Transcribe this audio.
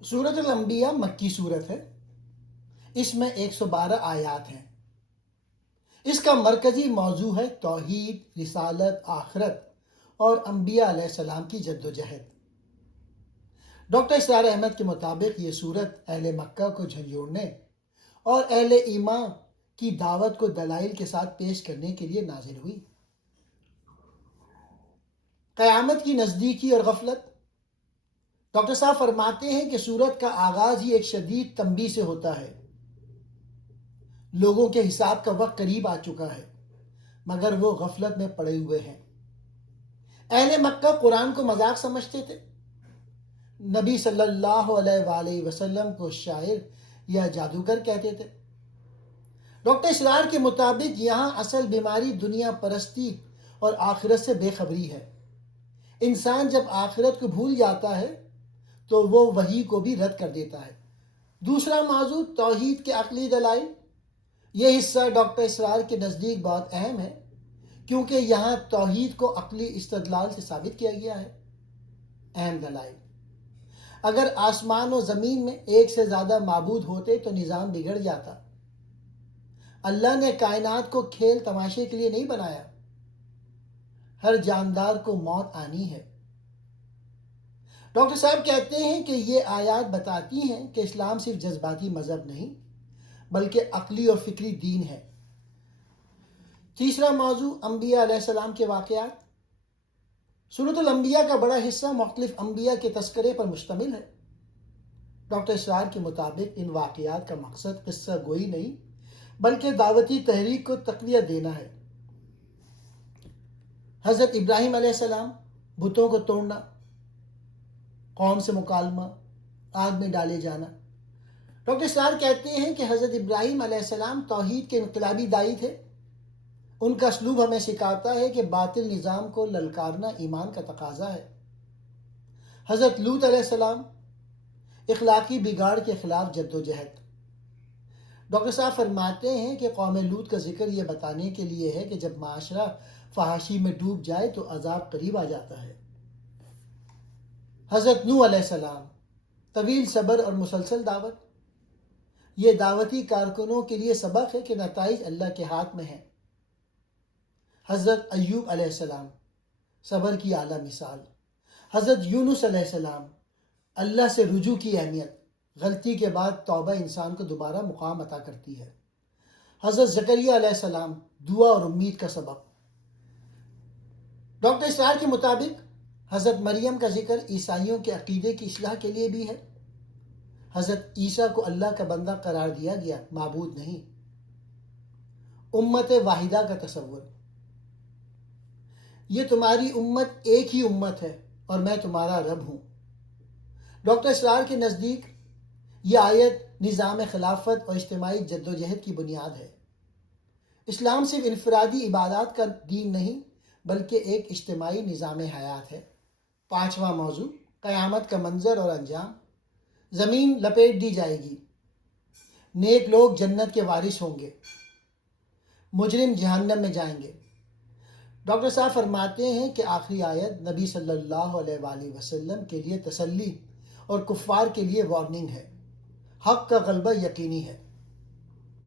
سورۃ الانبیاء مکی صورت ہے۔ اس میں 112 آیات ہیں۔ اس کا مرکزی موضوع ہے توحید، رسالت، آخرت اور انبیاء علیہ السلام کی جد و جہد۔ ڈاکٹر اسرار احمد کے مطابق یہ صورت اہل مکہ کو جھنجھوڑنے اور اہل ایمان کی دعوت کو دلائل کے ساتھ پیش کرنے کے لیے نازل ہوئی۔ قیامت کی نزدیکی اور غفلت۔ ڈاکٹر صاحب فرماتے ہیں کہ سورت کا آغاز ہی ایک شدید تنبیہ سے ہوتا ہے۔ لوگوں کے حساب کا وقت قریب آ چکا ہے، مگر وہ غفلت میں پڑے ہوئے ہیں۔ اہل مکہ قرآن کو مذاق سمجھتے تھے، نبی صلی اللہ علیہ وآلہ وسلم کو شاعر یا جادوگر کہتے تھے۔ ڈاکٹر اسرار کے مطابق یہاں اصل بیماری دنیا پرستی اور آخرت سے بے خبری ہے۔ انسان جب آخرت کو بھول جاتا ہے تو وہ وحی کو بھی رد کر دیتا ہے۔ دوسرا موضوع توحید کے عقلی دلائل۔ یہ حصہ ڈاکٹر اسرار کے نزدیک بہت اہم ہے، کیونکہ یہاں توحید کو عقلی استدلال سے ثابت کیا گیا ہے۔ اہم دلائل: اگر آسمان و زمین میں ایک سے زیادہ معبود ہوتے تو نظام بگڑ جاتا۔ اللہ نے کائنات کو کھیل تماشے کے لیے نہیں بنایا۔ ہر جاندار کو موت آنی ہے۔ ڈاکٹر صاحب کہتے ہیں کہ یہ آیات بتاتی ہیں کہ اسلام صرف جذباتی مذہب نہیں، بلکہ عقلی اور فکری دین ہے۔ تیسرا موضوع انبیاء علیہ السلام کے واقعات۔ سورۃ الانبیاء کا بڑا حصہ مختلف انبیاء کے تذکرے پر مشتمل ہے۔ ڈاکٹر اسرار کے مطابق ان واقعات کا مقصد قصہ گوئی نہیں، بلکہ دعوتی تحریک کو تقویت دینا ہے۔ حضرت ابراہیم علیہ السلام، بتوں کو توڑنا، قوم سے مکالمہ، آگ میں ڈالے جانا۔ ڈاکٹر اسرار کہتے ہیں کہ حضرت ابراہیم علیہ السلام توحید کے انقلابی داعی تھے۔ ان کا اسلوب ہمیں سکھاتا ہے کہ باطل نظام کو للکارنا ایمان کا تقاضا ہے۔ حضرت لوط علیہ السلام، اخلاقی بگاڑ کے خلاف جد و جہد۔ ڈاکٹر صاحب فرماتے ہیں کہ قوم لوط کا ذکر یہ بتانے کے لیے ہے کہ جب معاشرہ فحاشی میں ڈوب جائے تو عذاب قریب آ جاتا ہے۔ حضرت نوح علیہ السلام، طویل صبر اور مسلسل دعوت۔ یہ دعوتی کارکنوں کے لیے سبق ہے کہ نتائج اللہ کے ہاتھ میں ہیں۔ حضرت ایوب علیہ السلام، صبر کی اعلیٰ مثال۔ حضرت یونس علیہ السلام، اللہ سے رجوع کی اہمیت۔ غلطی کے بعد توبہ انسان کو دوبارہ مقام عطا کرتی ہے۔ حضرت زکریا علیہ السلام، دعا اور امید کا سبق۔ ڈاکٹر اسرار کے مطابق حضرت مریم کا ذکر عیسائیوں کے عقیدے کی اصلاح کے لیے بھی ہے۔ حضرت عیسیٰ کو اللہ کا بندہ قرار دیا گیا، معبود نہیں۔ امت واحدہ کا تصور۔ یہ تمہاری امت ایک ہی امت ہے اور میں تمہارا رب ہوں۔ ڈاکٹر اسرار کے نزدیک یہ آیت نظام خلافت اور اجتماعی جد و جہد کی بنیاد ہے۔ اسلام صرف انفرادی عبادات کا دین نہیں، بلکہ ایک اجتماعی نظام حیات ہے۔ پانچواں موضوع قیامت کا منظر اور انجام۔ زمین لپیٹ دی جائے گی، نیک لوگ جنت کے وارث ہوں گے، مجرم جہنم میں جائیں گے۔ ڈاکٹر صاحب فرماتے ہیں کہ آخری آیت نبی صلی اللہ علیہ وآلہ وسلم کے لیے تسلی اور کفار کے لیے وارننگ ہے۔ حق کا غلبہ یقینی ہے۔